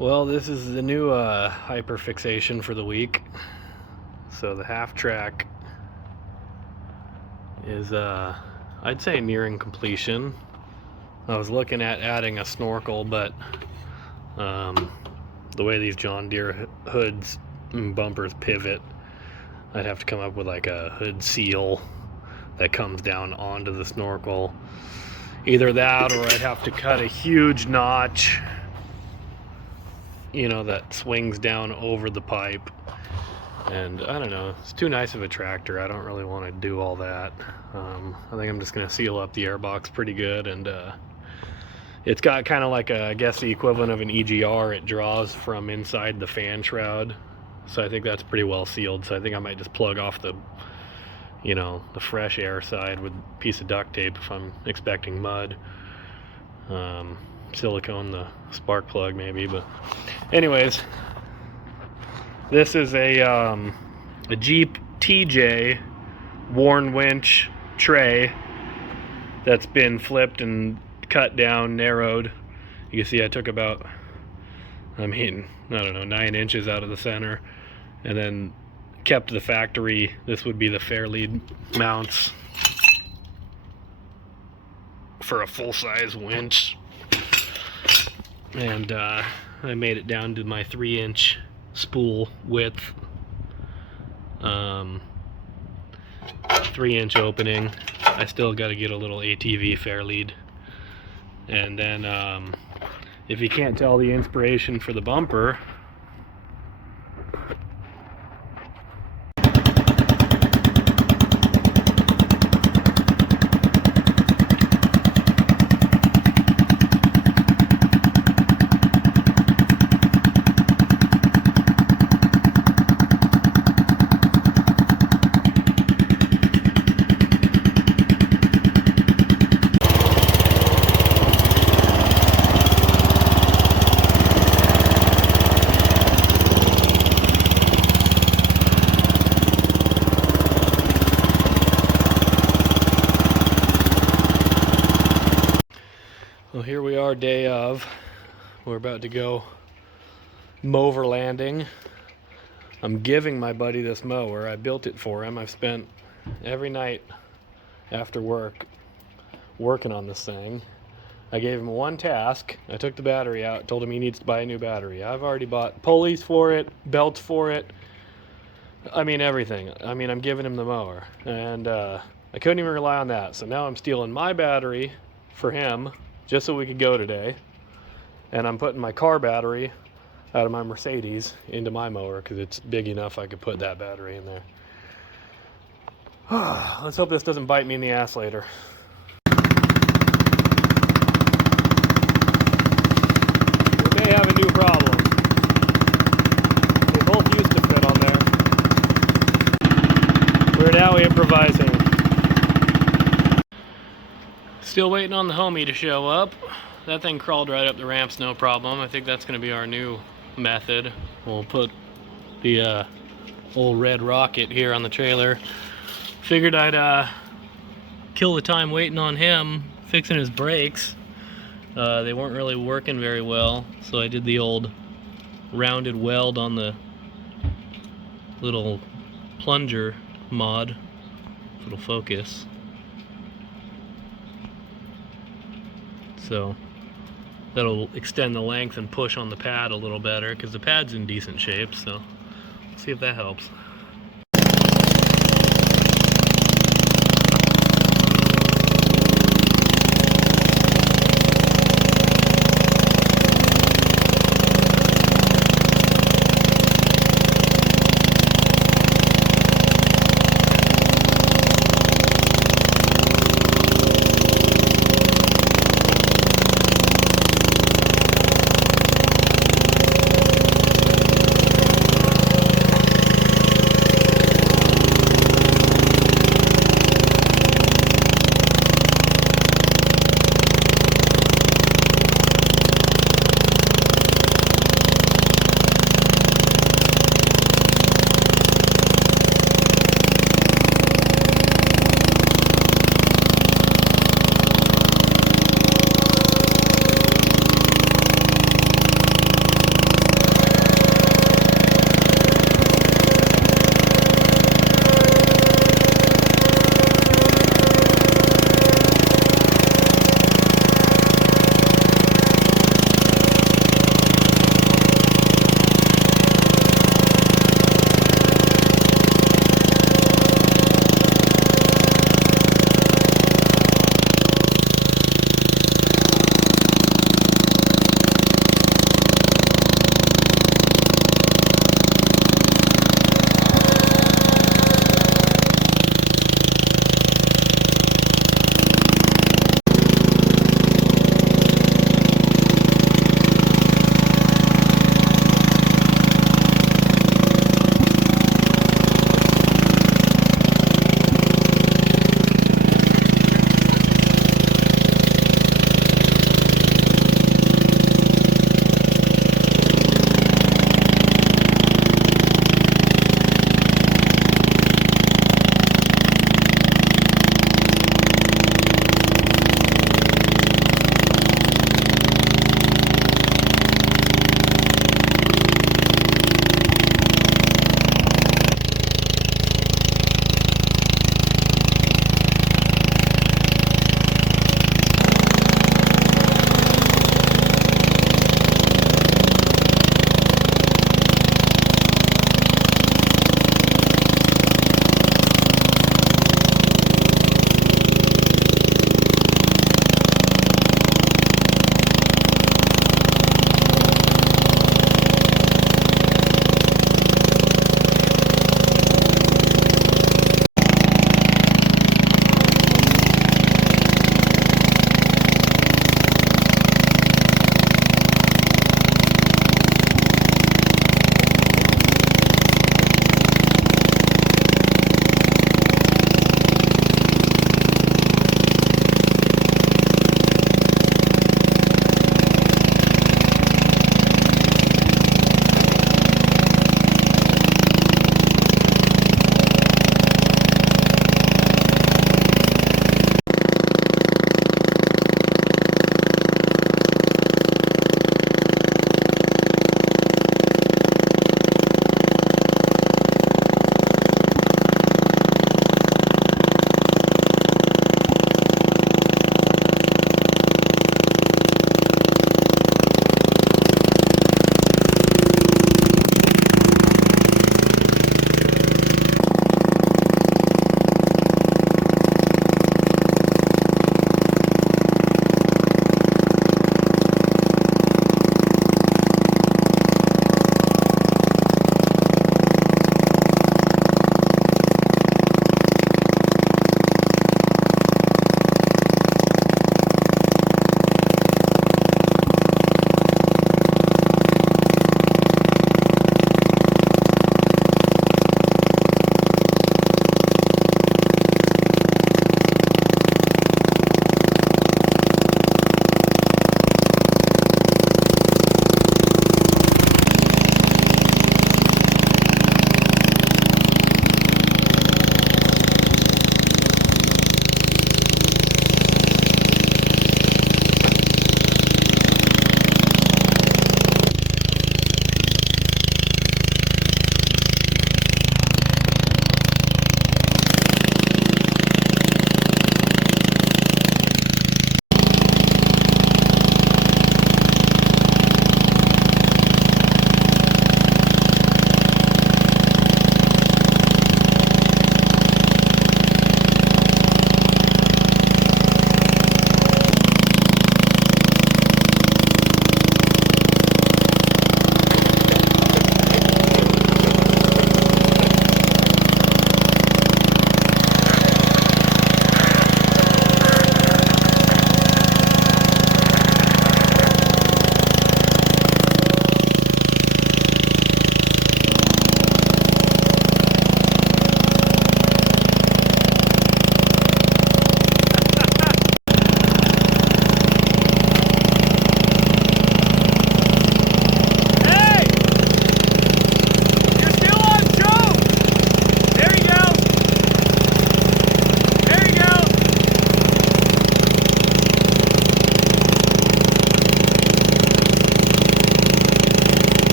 Well, this is the new hyperfixation for the week. So the Halftrack is, I'd say, nearing completion. I was looking at adding a snorkel, but the way these John Deere hoods and bumpers pivot, I'd have to come up with like a hood seal that comes down onto the snorkel. Either that, or I'd have to cut a huge notch, you know, that swings down over the pipe. And I don't know, it's too nice of a tractor. I don't really want to do all that. I think I'm just going to seal up the airbox pretty good, and it's got kind of like I guess the equivalent of an EGR. It draws from inside the fan shroud, so I think that's pretty well sealed. So I think I might just plug off the, you know, the fresh air side with a piece of duct tape if I'm expecting mud. Silicone the spark plug maybe, but anyways, this is a Jeep TJ worn winch tray that's been flipped and cut down, narrowed. You can see I took about, I don't know, 9 inches out of the center, and then kept the factory. This would be the Fairlead mounts for a full-size winch, and I made it down to my 3-inch spool width, 3-inch opening. I still got to get a little ATV Fairlead. And then if you can't tell, the inspiration for the bumper, well, here we are, day of. We're about to go mowverlanding. I'm giving my buddy this mower. I built it for him. I've spent every night after work working on this thing. I gave him one task. I took the battery out, told him he needs to buy a new battery. I've already bought pulleys for it, belts for it. I mean, everything. I mean, I'm giving him the mower. And I couldn't even rely on that. So now I'm stealing my battery for him, just so we could go today. And I'm putting my car battery out of my Mercedes into my mower because it's big enough I could put that battery in there. Let's hope this doesn't bite me in the ass later. We may have a new problem. They both used to fit on there. We're now improvising. Still waiting on the homie to show up. That thing crawled right up the ramps, no problem. I think that's going to be our new method. We'll put the old red rocket here on the trailer. Figured I'd kill the time waiting on him, fixing his brakes. They weren't really working very well, so I did the old rounded weld on the little plunger mod. Little focus. So that'll extend the length and push on the pad a little better, because the pad's in decent shape, so we'll see if that helps.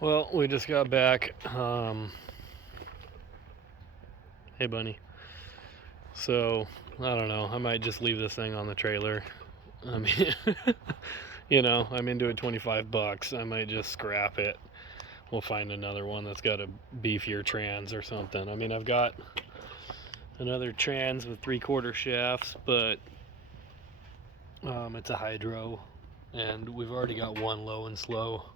Well, we just got back. Hey, bunny. So, I don't know. I might just leave this thing on the trailer. I mean, you know, I'm into it $25. I might just scrap it. We'll find another one that's got a beefier trans or something. I mean, I've got another trans with 3/4 shafts, but it's a hydro, and we've already got one low and slow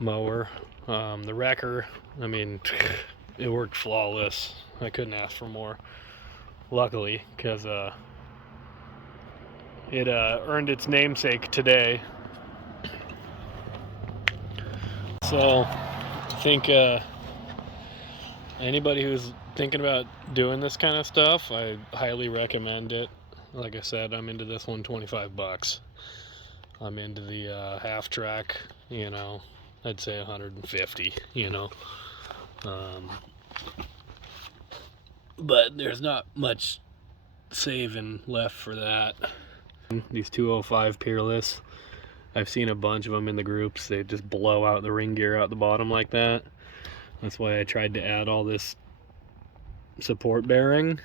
mower. The wrecker, I mean, it worked flawless. I couldn't ask for more, luckily, because it earned its namesake today. So I think anybody who's thinking about doing this kind of stuff, I highly recommend it. Like I said, I'm into this one, $25. I'm into the Halftrack, you know, I'd say 150, you know. But there's not much saving left for that. These 205 Peerless, I've seen a bunch of them in the groups. They just blow out the ring gear out the bottom like that. That's why I tried to add all this support bearing.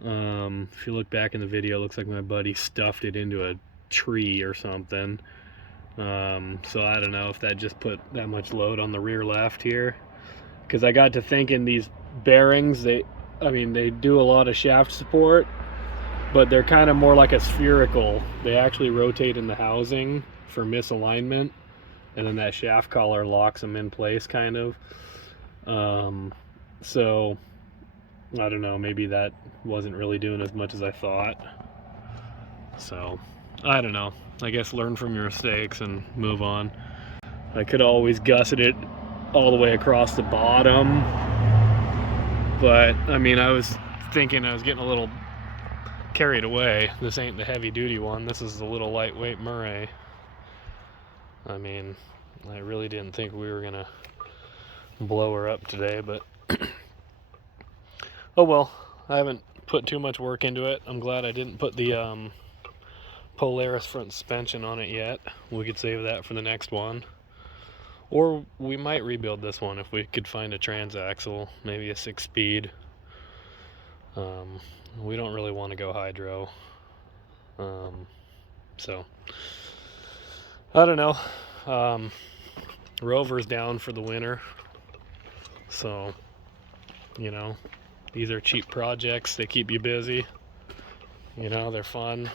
If you look back in the video, it looks like my buddy stuffed it into a tree or something. So I don't know if that just put that much load on the rear left here, because I got to thinking these bearings, they do a lot of shaft support, but they're kind of more like a spherical. They actually rotate in the housing for misalignment, and then that shaft collar locks them in place, kind of. So I don't know, maybe that wasn't really doing as much as I thought. So I don't know, I guess learn from your mistakes and move on. I could always gusset it all the way across the bottom, but I mean, I was thinking I was getting a little carried away. This ain't the heavy duty one, this is the little lightweight Murray. I mean, I really didn't think we were gonna blow her up today, but oh well. I haven't put too much work into it. I'm glad I didn't put the Polaris front suspension on it yet. We could save that for the next one, or we might rebuild this one if we could find a transaxle, maybe a 6-speed. We don't really want to go hydro, so I don't know. Rover's down for the winter, so you know, these are cheap projects. They keep you busy, you know, they're fun.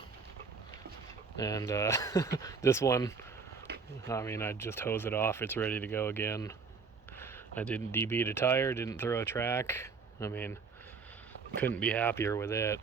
And this one, I mean, I just hose it off, it's ready to go again. I didn't debeat a tire, didn't throw a track. I mean, couldn't be happier with it.